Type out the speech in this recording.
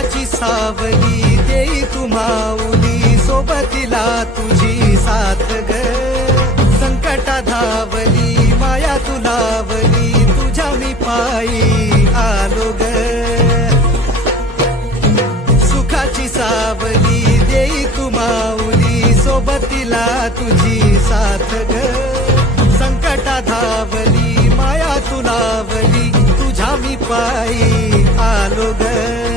सुखाची सावली देई तुम्हाउली सोबतीला तुझी साथ ग संकटा धावली माया तुलावली तुझ्या मी पायी आलो ग सुखाची सावली देई तुम्हाउली सोबतीला तुझी साथ ग संकटा धावली माया तुलावली तुझ्या मी पायी आलो ग